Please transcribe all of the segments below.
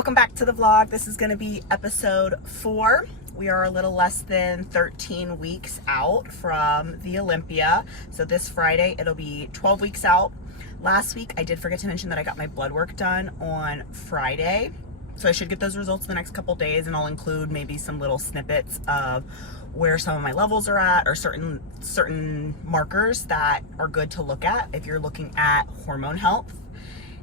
Welcome back to the vlog. This is going to be episode 4. We are a little less than 13 weeks out from the Olympia. So this Friday, it'll be 12 weeks out. Last week, I did forget to mention that I got my blood work done on Friday. So I should get those results in the next couple days, and I'll include maybe some little snippets of where some of my levels are at, or certain markers that are good to look at if you're looking at hormone health.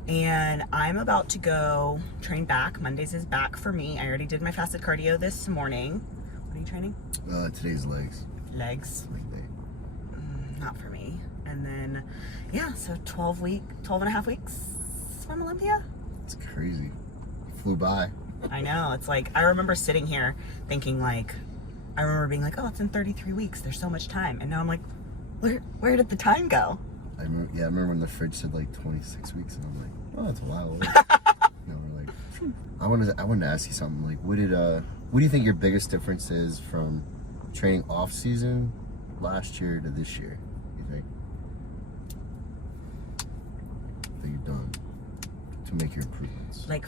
And I'm about to go train back. Mondays is back for me. I already did my fasted cardio this morning. What are you training? Today's legs. Legs? Leg day. Not for me. And then, yeah, so 12 and a half weeks from Olympia. It's crazy. It flew by. I know. It's like, I remember sitting here thinking like, I remember being like, oh, it's in 33 weeks. There's so much time. And now I'm like, where did the time go? I remember when the fridge said like 26 weeks, and I'm like, oh, that's a while away. We're like, I wanted to ask you something. Like, what do you think your biggest difference is from training off season last year to this year? You think that you've done to make your improvements? Like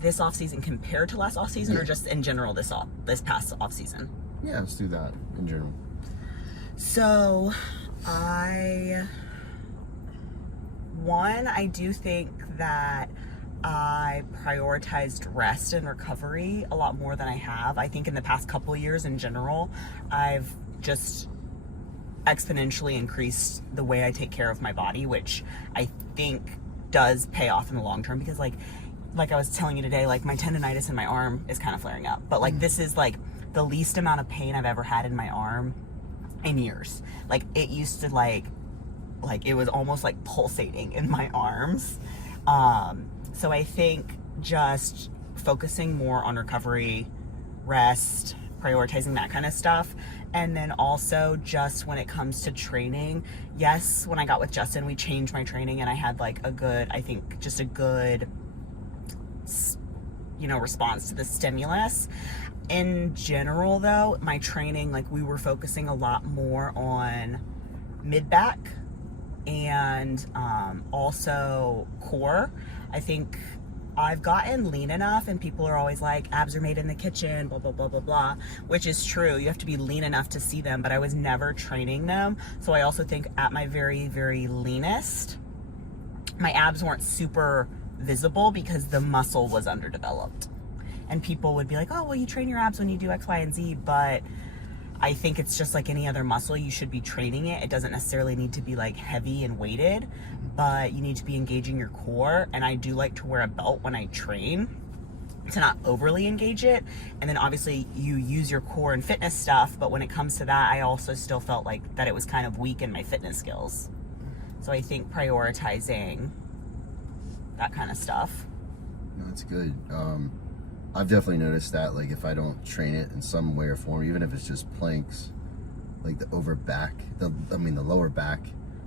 this off season compared to last off season, Yeah. or just in general this past off season? Yeah, let's do that in general. So, I do think that I prioritized rest and recovery a lot more than I have. I think in the past couple of years in general, I've just exponentially increased the way I take care of my body, which I think does pay off in the long term, because like I was telling you today, like my tendonitis in my arm is kind of flaring up, but like this is like the least amount of pain I've ever had in my arm in years. Like it used to like it was almost like pulsating in my arms. So I think just focusing more on recovery, rest, prioritizing that kind of stuff. And then also just when it comes to training, yes, when I got with Justin, we changed my training, and I had like a good response to the stimulus. In general though, my training, like we were focusing a lot more on mid-back and also core. I think I've gotten lean enough, and people are always like, abs are made in the kitchen, blah, blah, blah, blah, blah, which is true. You have to be lean enough to see them, but I was never training them. So I also think at my very, very leanest, my abs weren't super visible because the muscle was underdeveloped. And people would be like, oh, well, you train your abs when you do X, Y, and Z, but I think it's just like any other muscle. You should be training it. It doesn't necessarily need to be like heavy and weighted, but you need to be engaging your core. And I do like to wear a belt when I train to not overly engage it. And then obviously you use your core and fitness stuff, but when it comes to that, I also still felt like that it was kind of weak in my fitness skills. So I think prioritizing that kind of stuff. No, that's good. I've definitely noticed that, like, if I don't train it in some way or form, even if it's just planks, like the lower back,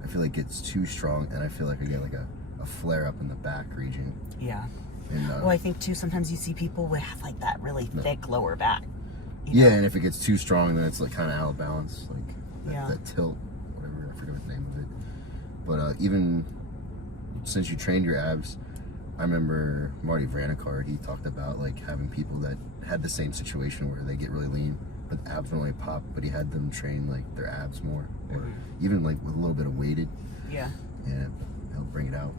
I feel like gets too strong, and I feel like I get like a flare up in the back region. Yeah. And, well, I think too, sometimes you see people with like that really thick lower back. Yeah, and if it gets too strong, then it's like kind of out of balance, like that tilt, whatever, I forget what the name of it. But even since you trained your abs, I remember Marty Vranicard, he talked about like having people that had the same situation where they get really lean, but the abs don't really pop, but he had them train like their abs more, or even like with a little bit of weighted. Yeah. And it'll bring it out.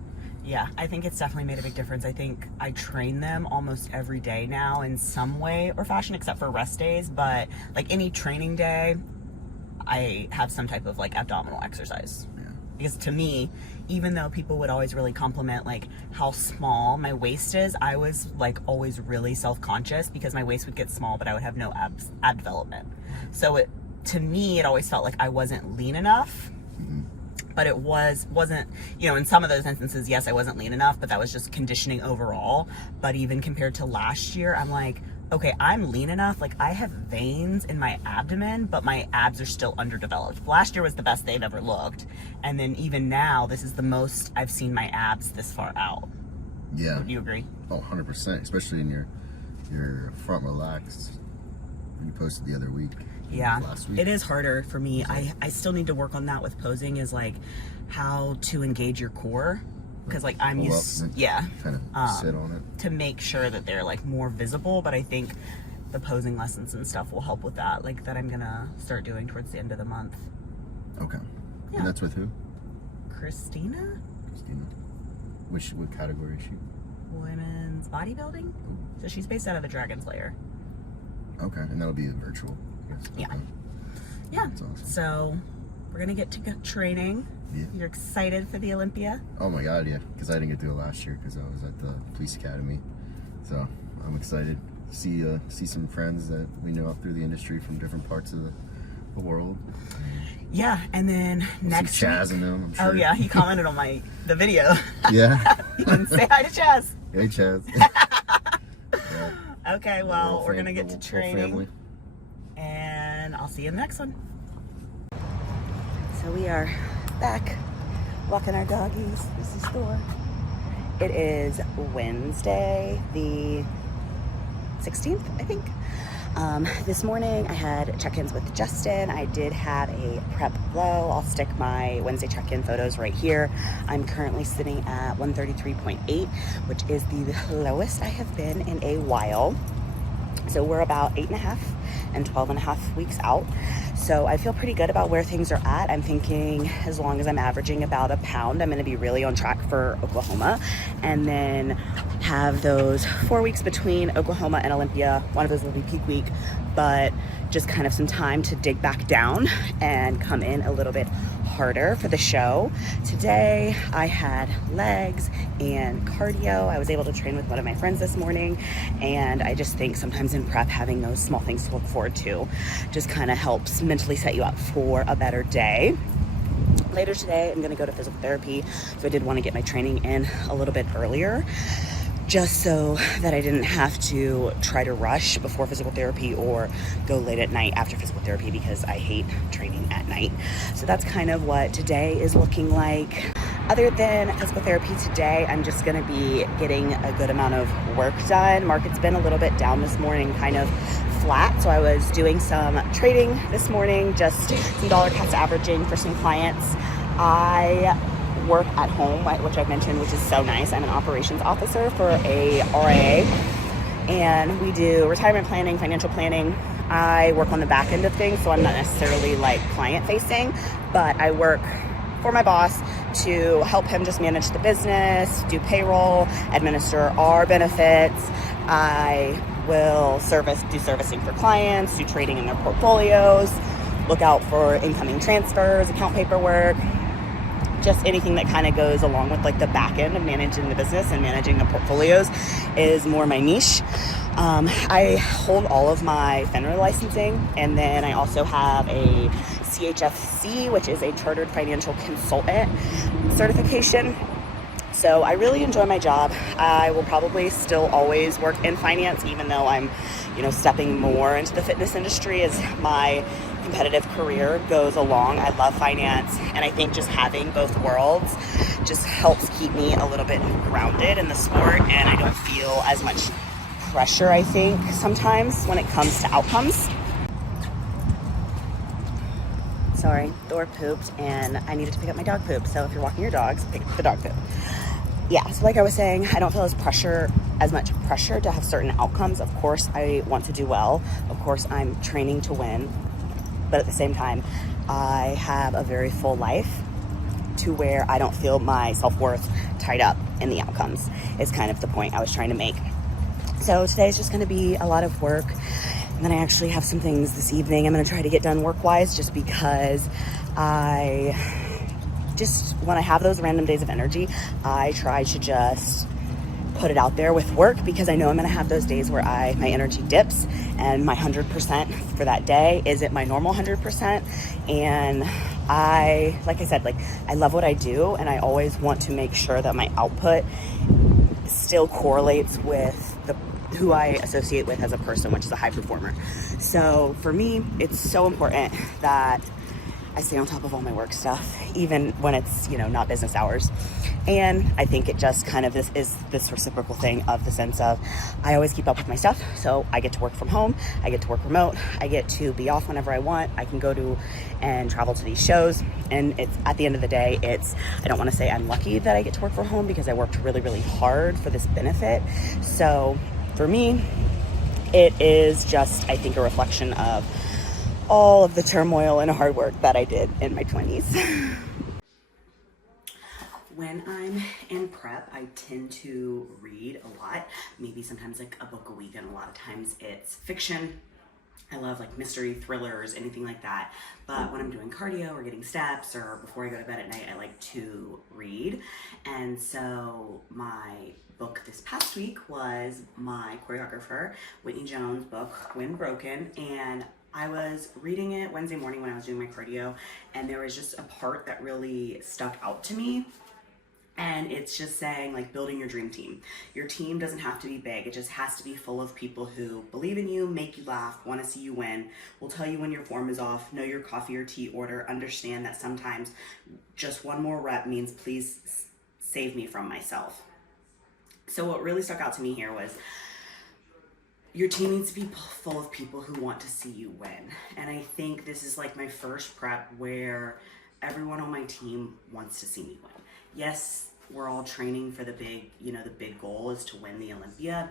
Yeah, I think it's definitely made a big difference. I think I train them almost every day now in some way or fashion, except for rest days, but like any training day, I have some type of like abdominal exercise. Because to me, even though people would always really compliment like how small my waist is, I was like always really self-conscious because my waist would get small, but I would have no ab development. So to me, it always felt like I wasn't lean enough. But it wasn't, in some of those instances, yes, I wasn't lean enough, but that was just conditioning overall. But even compared to last year, I'm like, okay, I'm lean enough. Like I have veins in my abdomen, but my abs are still underdeveloped. Last year was the best they've ever looked. And then even now, this is the most I've seen my abs this far out. Yeah. Do you agree? Oh, 100%, especially in your front relaxed. You posted the other week. Yeah, last week. It is harder for me. I still need to work on that with posing, is like how to engage your core because like I'm pull up used, and yeah, kind of sit on it. to make sure that they're like more visible. But I think the posing lessons and stuff will help with that, like that I'm gonna start doing towards the end of the month. Okay. Yeah. And that's with who? Christina? What category is she? Women's bodybuilding. So she's based out of the Dragon's Lair. Okay, and that'll be virtual. Yes. Yeah. Okay. Yeah. That's awesome. So we're gonna get to training. Yeah. You're excited for the Olympia? Oh my God, yeah. Because I didn't get to do it last year because I was at the police academy. So I'm excited to see some friends that we know up through the industry from different parts of the world. Yeah, and then next see Chaz week, and them, I'm sure. oh yeah, he commented on the video. Yeah. You can say hi to Chaz. Hey, Chaz. Yeah. Okay, well, we're gonna get to whole training, family. and I'll see you in the next one. So we are back walking our doggies. This is Thor. It is Wednesday, the 16th, I think. This morning I had check-ins with Justin. I did have a prep low. I'll stick my Wednesday check-in photos right here. I'm currently sitting at 133.8, which is the lowest I have been in a while. So we're about 8.5 and 12.5 weeks out. So I feel pretty good about where things are at. I'm thinking as long as I'm averaging about a pound, I'm gonna be really on track for Oklahoma. And then have those 4 weeks between Oklahoma and Olympia. One of those will be peak week, but just kind of some time to dig back down and come in a little bit harder for the show. Today I had legs and cardio. I was able to train with one of my friends this morning, and I just think sometimes in prep having those small things to look forward to just kind of helps mentally set you up for a better day. Later today I'm going to go to physical therapy, so I did want to get my training in a little bit earlier, just so that I didn't have to try to rush before physical therapy or go late at night after physical therapy, because I hate training at night. So that's kind of what today is looking like. Other than physical therapy today, I'm just gonna be getting a good amount of work done. Market's been a little bit down this morning, kind of flat. So I was doing some trading this morning, just some dollar cost averaging for some clients. I work at home, which I've mentioned, which is so nice. I'm an operations officer for a RIA, and we do retirement planning, financial planning. I work on the back end of things, so I'm not necessarily like client facing, but I work for my boss to help him just manage the business, do payroll, administer our benefits. I will do servicing for clients, do trading in their portfolios, look out for incoming transfers, account paperwork, just anything that kind of goes along with like the back end of managing the business and managing the portfolios is more my niche. I hold all of my FINRA licensing, and then I also have a CHFC, which is a Chartered Financial Consultant certification. So I really enjoy my job. I will probably still always work in finance, even though I'm, stepping more into the fitness industry as my competitive career goes along. I love finance, and I think just having both worlds just helps keep me a little bit grounded in the sport, and I don't feel as much pressure, I think, sometimes when it comes to outcomes. Sorry, Thor pooped, and I needed to pick up my dog poop. So if you're walking your dogs, pick up the dog poop. Yeah, so like I was saying, I don't feel as much pressure to have certain outcomes. Of course, I want to do well. Of course, I'm training to win. But at the same time, I have a very full life to where I don't feel my self-worth tied up in the outcomes, is kind of the point I was trying to make. So today's just gonna be a lot of work. And then I actually have some things this evening I'm gonna try to get done work-wise, just because when I have those random days of energy, I try to just put it out there with work, because I know I'm gonna have those days where my energy dips, and my 100% for that day isn't my normal 100%. And like I said, I love what I do, and I always want to make sure that my output still correlates with who I associate with as a person, which is a high performer. So for me, it's so important that I stay on top of all my work stuff, even when it's, you know, not business hours. And I think it just kind of is this reciprocal thing of the sense of I always keep up with my stuff. So I get to work from home, I get to work remote, I get to be off whenever I want. I can go to and travel to these shows. And it's at the end of the day, I don't want to say I'm lucky that I get to work from home because I worked really, really hard for this benefit. So for me, it is just, I think, a reflection of all of the turmoil and hard work that I did in my 20s. When I'm in prep, I tend to read a lot, maybe sometimes like a book a week, and a lot of times it's fiction. I love like mystery, thrillers, anything like that. But when I'm doing cardio or getting steps or before I go to bed at night, I like to read. And so my book this past week was my choreographer, Whitney Jones' book, When Broken. And I was reading it Wednesday morning when I was doing my cardio, and there was just a part that really stuck out to me. And it's just saying, like, building your dream team. Your team doesn't have to be big. It just has to be full of people who believe in you, make you laugh, want to see you win, will tell you when your form is off, know your coffee or tea order, understand that sometimes just one more rep means please save me from myself. So what really stuck out to me here was your team needs to be full of people who want to see you win. And I think this is like my first prep where everyone on my team wants to see me win. Yes, we're all training for the big, the big goal is to win the Olympia.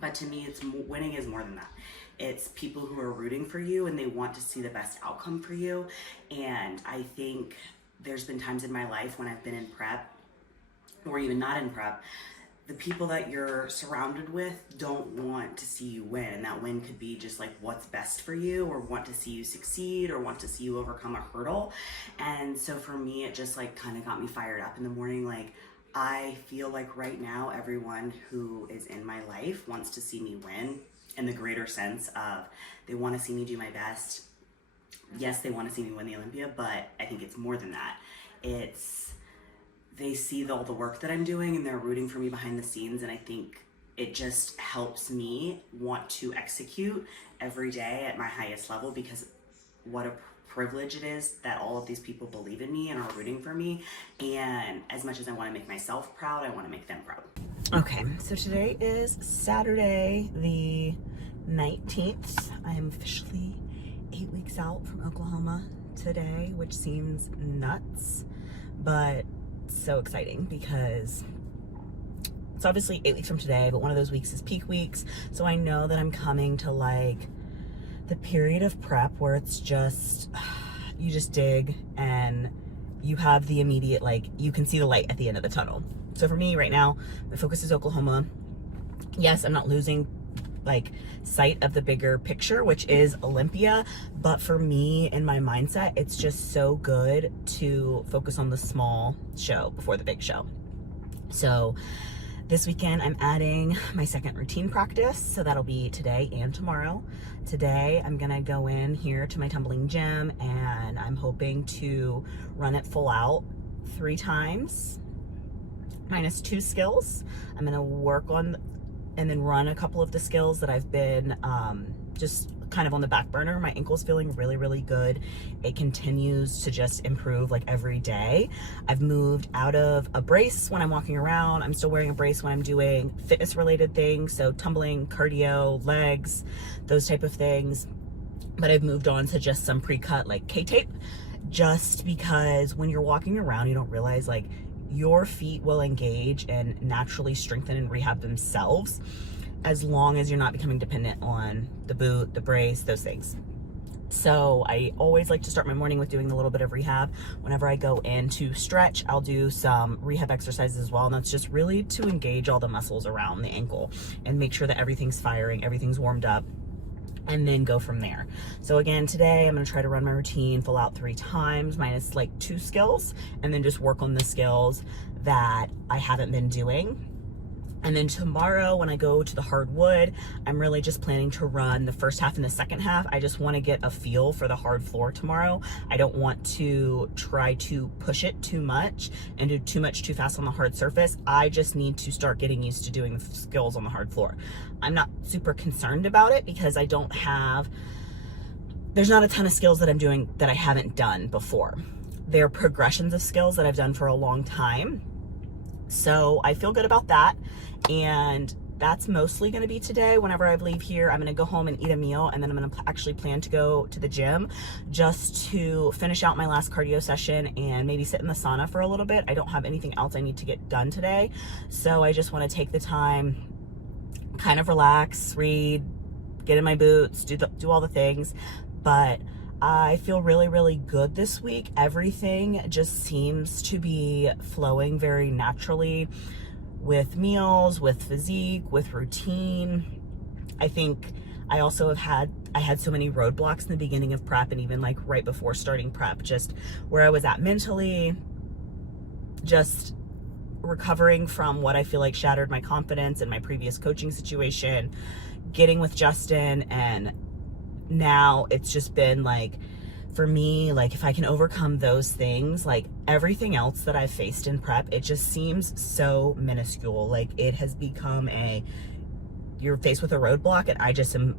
But to me, winning is more than that. It's people who are rooting for you and they want to see the best outcome for you. And I think there's been times in my life when I've been in prep or even not in prep, the people that you're surrounded with don't want to see you win. And that win could be just like what's best for you, or want to see you succeed, or want to see you overcome a hurdle. And so for me, it just like kind of got me fired up in the morning. Like, I feel like right now, everyone who is in my life wants to see me win, in the greater sense of they want to see me do my best. Yes, they want to see me win the Olympia, but I think it's more than that. They see all the work that I'm doing and they're rooting for me behind the scenes. And I think it just helps me want to execute every day at my highest level, because what a privilege it is that all of these people believe in me and are rooting for me. And as much as I want to make myself proud, I want to make them proud. Okay, so today is Saturday, the 19th. I am officially 8 weeks out from Oklahoma today, which seems nuts, but so exciting because it's obviously 8 weeks from today, but one of those weeks is peak weeks. So I know that I'm coming to like the period of prep where it's just, you just dig and you have the immediate, like, you can see the light at the end of the tunnel. So for me right now, my focus is Oklahoma. Yes, I'm not losing like sight of the bigger picture, which is Olympia, but for me in my mindset, it's just so good to focus on the small show before the big show. So this weekend I'm adding my second routine practice, so that'll be today and tomorrow. Today I'm gonna go in here to my tumbling gym and I'm hoping to run it full out 3 times minus 2 skills. I'm gonna work on and then run a couple of the skills that I've been just kind of on the back burner. My ankle's feeling really, really good. It continues to just improve like every day. I've moved out of a brace when I'm walking around. I'm still wearing a brace when I'm doing fitness related things. So tumbling, cardio, legs, those type of things. But I've moved on to just some pre-cut like K-tape, just because when you're walking around, you don't realize like your feet will engage and naturally strengthen and rehab themselves as long as you're not becoming dependent on the boot, the brace, those things. So I always like to start my morning with doing a little bit of rehab. Whenever I go in to stretch, I'll do some rehab exercises as well. And that's just really to engage all the muscles around the ankle and make sure that everything's firing, everything's warmed up, and then go from there. So again, today I'm gonna try to run my routine full out 3 times minus like 2 skills, and then just work on the skills that I haven't been doing. And then tomorrow when I go to the hardwood, I'm really just planning to run the first half and the second half. I just want to get a feel for the hard floor tomorrow. I don't want to try to push it too much and do too much too fast on the hard surface. I just need to start getting used to doing the skills on the hard floor. I'm not super concerned about it because I don't have there's not a ton of skills that I'm doing that I haven't done before. They're progressions of skills that I've done for a long time. So I feel good about that. And that's mostly going to be today. Whenever I leave here, I'm going to go home and eat a meal, and then I'm going to actually plan to go to the gym just to finish out my last cardio session and maybe sit in the sauna for a little bit. I don't have anything else I need to get done today. So I just want to take the time, kind of relax, read, get in my boots, do all the things. But I feel really, really good this week. Everything just seems to be flowing very naturally, with meals, with physique, with routine. I think I also had so many roadblocks in the beginning of prep, and even like right before starting prep, just where I was at mentally, just recovering from what I feel like shattered my confidence in my previous coaching situation, getting with Justin, and now it's just been like, for me, like if I can overcome those things, like everything else that I've faced in prep, it just seems so minuscule. Like it has become you're faced with a roadblock, and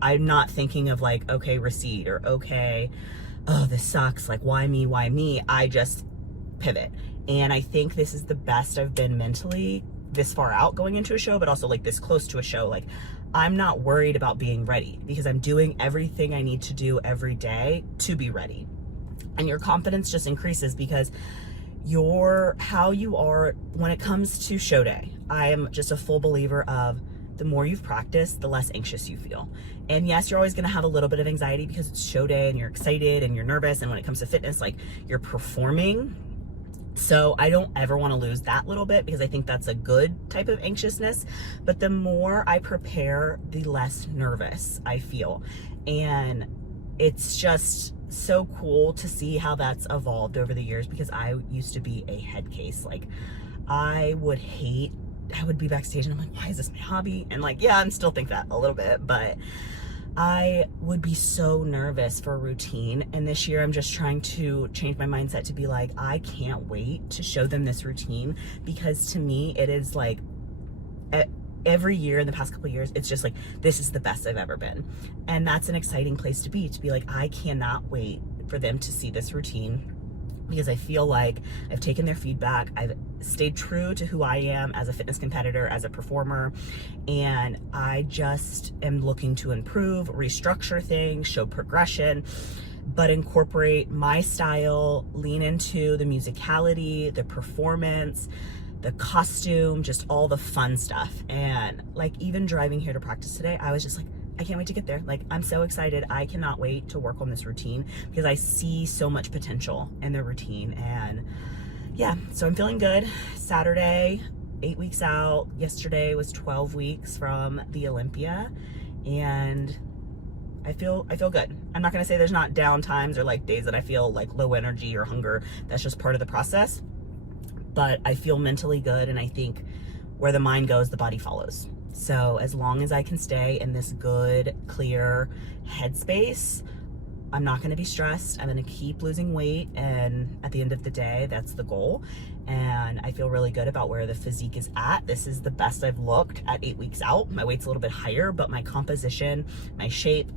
I'm not thinking of like, okay, recede, or okay, oh, this sucks, like why me? I just pivot. And I think this is the best I've been mentally this far out going into a show, but also like this close to a show. Like I'm not worried about being ready because I'm doing everything I need to do every day to be ready. And your confidence just increases because how you are when it comes to show day. I'm just a full believer of the more you've practiced, the less anxious you feel. And yes, you're always going to have a little bit of anxiety because it's show day and you're excited and you're nervous. And when it comes to fitness, like you're performing. So I don't ever want to lose that little bit because I think that's a good type of anxiousness. But the more I prepare, the less nervous I feel. And it's just so cool to see how that's evolved over the years, because I used to be a head case. Like I would be backstage and I'm like, why is this my hobby? And like, yeah, I still think that a little bit, but I would be so nervous for routine. And this year I'm just trying to change my mindset to be like, I can't wait to show them this routine, because to me it is like every year in the past couple of years, it's just like, this is the best I've ever been. And that's an exciting place to be like, I cannot wait for them to see this routine, because I feel like I've taken their feedback. I've stayed true to who I am as a fitness competitor, as a performer, and I just am looking to improve, restructure things, show progression, but incorporate my style, lean into the musicality, the performance, the costume, just all the fun stuff. And like even driving here to practice today, I was just like, I can't wait to get there. Like, I'm so excited. I cannot wait to work on this routine because I see so much potential in the routine. And yeah, so I'm feeling good. Saturday, 8 weeks out. Yesterday was 12 weeks from the Olympia, and I feel good. I'm not gonna say there's not down times or like days that I feel like low energy or hunger. That's just part of the process. But I feel mentally good, and I think where the mind goes, the body follows. So as long as I can stay in this good, clear headspace, I'm not going to be stressed. I'm going to keep losing weight, and at the end of the day, that's the goal. And I feel really good about where the physique is at. This is the best I've looked at 8 weeks out. My weight's a little bit higher, but my composition, my shape,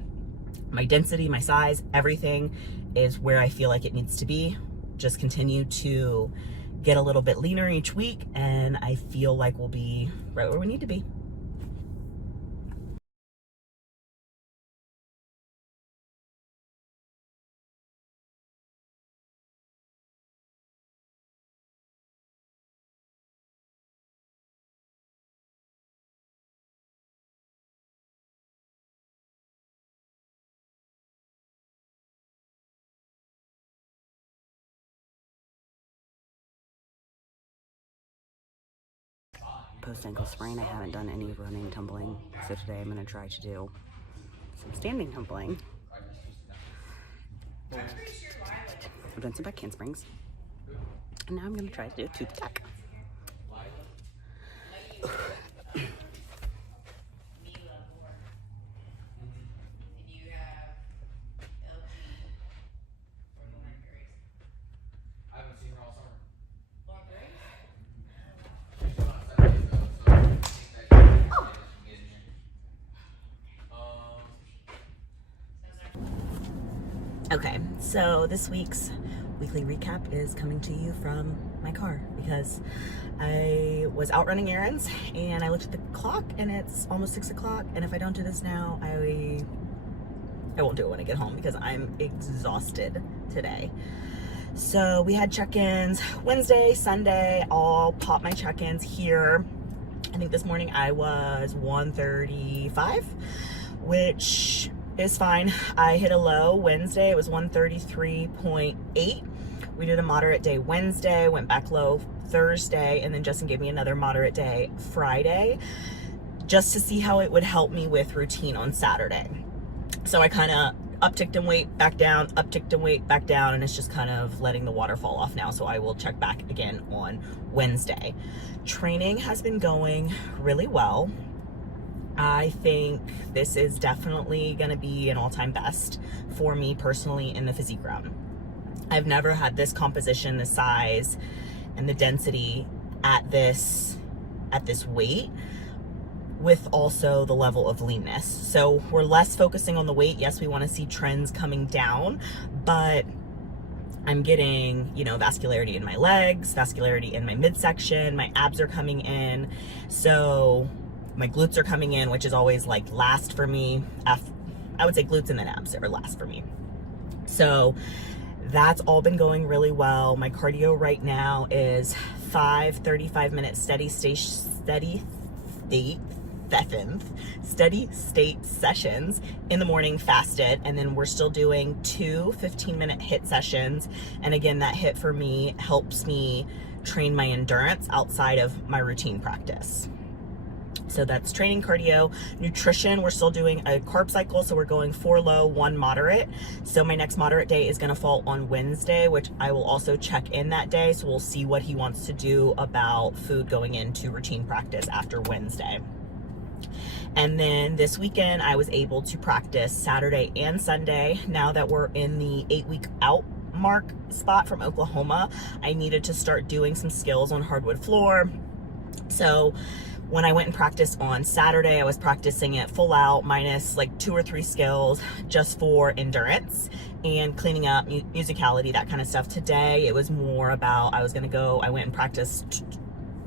my density, my size, everything is where I feel like it needs to be. Just continue to get a little bit leaner each week, and I feel like we'll be right where we need to be. Post ankle sprain, I haven't done any running, tumbling, so today I'm going to try to do some standing tumbling. I've done some back handsprings, and now I'm going to try to do a tooth attack. Okay, so this week's weekly recap is coming to you from my car because I was out running errands and I looked at the clock and it's almost 6 o'clock, and if I don't do this now, I won't do it when I get home because I'm exhausted today. So we had check-ins Wednesday, Sunday. I'll pop my check-ins here. I think this morning I was 135, which is fine. I hit a low Wednesday. It was 133.8. We did a moderate day Wednesday, went back low Thursday, and then Justin gave me another moderate day Friday just to see how it would help me with routine on Saturday. So I kind of upticked in weight, back down, upticked in weight, back down, and it's just kind of letting the water fall off now. So I will check back again on Wednesday. Training has been going really well. I think this is definitely going to be an all-time best for me personally in the physique realm. I've never had this composition, the size, and the density at this weight, with also the level of leanness. So we're less focusing on the weight. Yes, we want to see trends coming down, but I'm getting, vascularity in my legs, vascularity in my midsection, my abs are coming in. So my glutes are coming in, which is always like last for me. I would say glutes and then abs are last for me. So that's all been going really well. My cardio right now is 5 35-minute steady state sessions in the morning fasted, and then we're still doing 2 15-minute HIIT sessions. And again, that HIIT for me helps me train my endurance outside of my routine practice. So that's training, cardio. Nutrition, we're still doing a carb cycle, so we're going 4 low, 1 moderate. So my next moderate day is going to fall on Wednesday, which I will also check in that day. So we'll see what he wants to do about food going into routine practice after Wednesday. And then this weekend, I was able to practice Saturday and Sunday. Now that we're in the 8-week out mark spot from Oklahoma, I needed to start doing some skills on hardwood floor. So when I went and practiced on Saturday, I was practicing it full out minus like 2 or 3 skills just for endurance and cleaning up, musicality, that kind of stuff. Today, it was more about, I went and practiced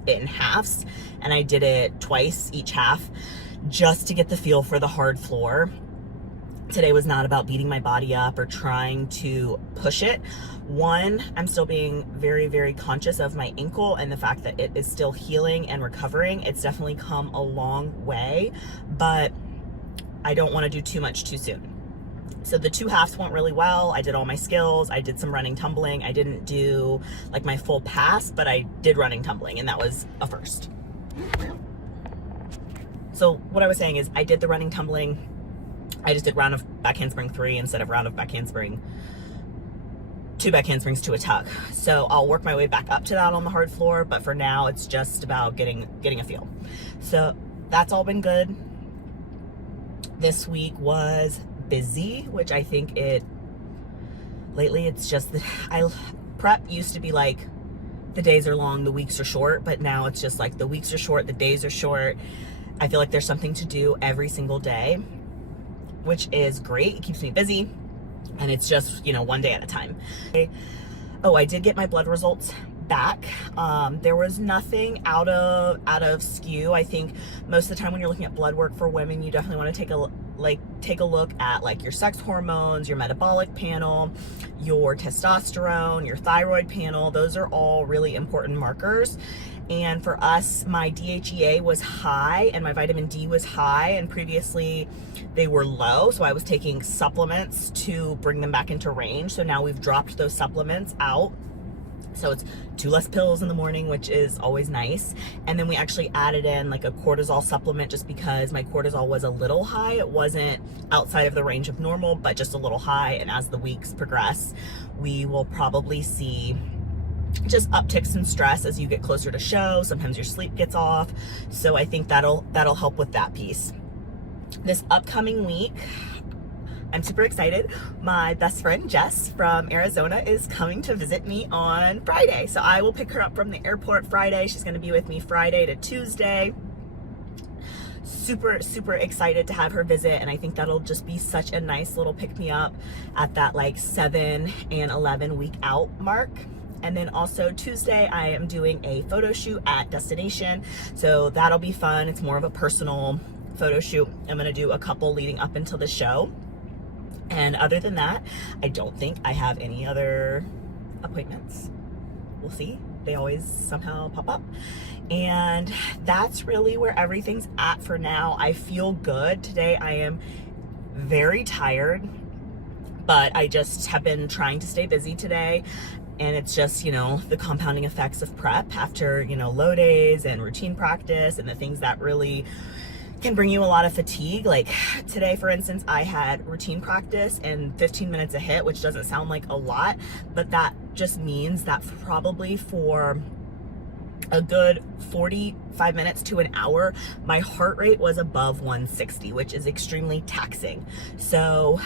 it in halves, and I did it twice each half just to get the feel for the hard floor. Today was not about beating my body up or trying to push it. One, I'm still being very, very conscious of my ankle and the fact that it is still healing and recovering. It's definitely come a long way, but I don't want to do too much too soon. So the 2 halves went really well. I did all my skills. I did some running, tumbling. I didn't do like my full pass, but I did running, tumbling, and that was a first. So what I was saying is I did the running, tumbling. I just did round of back handspring 3 instead of round of back handspring, 2 back handsprings to a tuck. So I'll work my way back up to that on the hard floor, but for now it's just about getting a feel. So that's all been good. This week was busy, which I think lately it's just prep used to be like the days are long, the weeks are short, but now it's just like the weeks are short, the days are short. I feel like there's something to do every single day, which is great. It keeps me busy, and it's just, one day at a time. Oh, I did get my blood results back. There was nothing out of skew. I think most of the time when you're looking at blood work for women, you definitely want to take a look at like your sex hormones, your metabolic panel, your testosterone, your thyroid panel. Those are all really important markers. And for us, my DHEA was high and my vitamin D was high, and previously they were low. So I was taking supplements to bring them back into range. So now we've dropped those supplements out. So it's 2 less pills in the morning, which is always nice. And then we actually added in like a cortisol supplement just because my cortisol was a little high. It wasn't outside of the range of normal, but just a little high. And as the weeks progress, we will probably see just upticks in stress as you get closer to show. Sometimes your sleep gets off. So I think that'll help with that piece. This upcoming week, I'm super excited. My best friend Jess from Arizona is coming to visit me on Friday. So I will pick her up from the airport Friday. She's going to be with me Friday to Tuesday. super, super excited to have her visit, and I think that'll just be such a nice little pick-me-up at that like 7 and 11 week out mark. And then also Tuesday, I am doing a photo shoot at Destination, so that'll be fun. It's more of a personal photo shoot. I'm gonna do a couple leading up until the show. And other than that, I don't think I have any other appointments. We'll see. They always somehow pop up. And that's really where everything's at for now. I feel good. Today I am very tired, but I just have been trying to stay busy today. And it's just, you know, the compounding effects of prep after, you know, low days and routine practice and the things that really can bring you a lot of fatigue. Like today, for instance, I had routine practice and 15 minutes a hit, which doesn't sound like a lot, but that just means that probably for a good 45 minutes to an hour, my heart rate was above 160, which is extremely taxing. So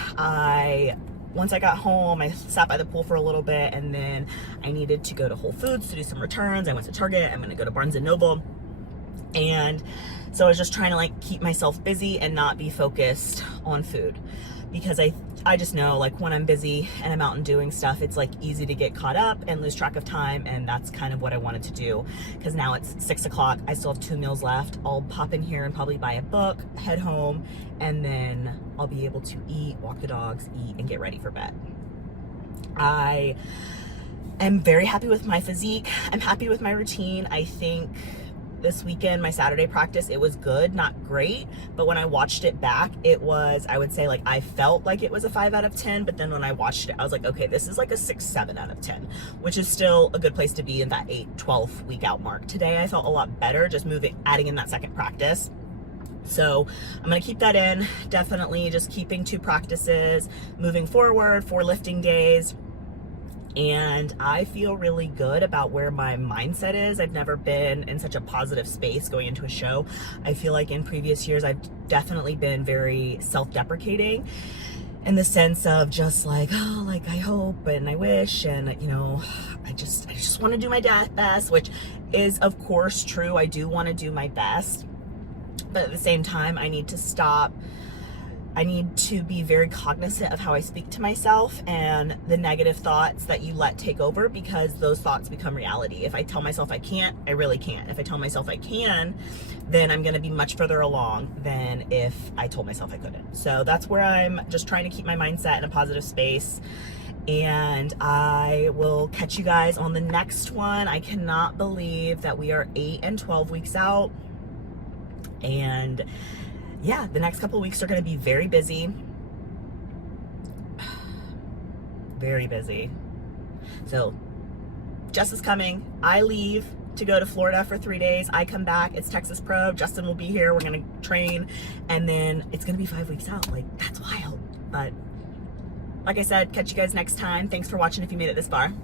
once I got home, I sat by the pool for a little bit, and then I needed to go to Whole Foods to do some returns. I went to Target. I'm gonna go to Barnes & Noble. And so I was just trying to like keep myself busy and not be focused on food, because I just know like when I'm busy and I'm out and doing stuff, it's like easy to get caught up and lose track of time. And that's kind of what I wanted to do, because now it's 6 o'clock. I still have 2 meals left. I'll pop in here and probably buy a book, head home, and then I'll be able to eat, walk the dogs, eat, and get ready for bed. I am very happy with my physique. I'm happy with my routine. I think this weekend, my Saturday practice, it was good, not great, but when I watched it back, it was, I would say like I felt like it was a 5 out of 10, but then when I watched it, I was like, okay, this is like a 6, 7 out of 10, which is still a good place to be in that 8, 12 week out mark. Today, I felt a lot better just adding in that second practice. So I'm gonna keep that in, definitely just keeping 2 practices, moving forward, 4 lifting days. And I feel really good about where my mindset is. I've never been in such a positive space going into a show. I feel like in previous years, I've definitely been very self-deprecating in the sense of just like, oh, like I hope and I wish, and you know, I just want to do my best, which is of course true. I do want to do my best, but at the same time, I need to stop. I need to be very cognizant of how I speak to myself and the negative thoughts that you let take over, because those thoughts become reality. If I tell myself I can't, I really can't. If I tell myself I can, then I'm gonna be much further along than if I told myself I couldn't. So that's where I'm just trying to keep my mindset in a positive space. And I will catch you guys on the next one. I cannot believe that we are 8 and 12 weeks out. And yeah, the next couple of weeks are going to be very busy. Very busy. So Jess is coming. I leave to go to Florida for 3 days. I come back. It's Texas Pro. Justin will be here. We're going to train. And then it's going to be 5 weeks out. Like, that's wild. But like I said, catch you guys next time. Thanks for watching if you made it this far.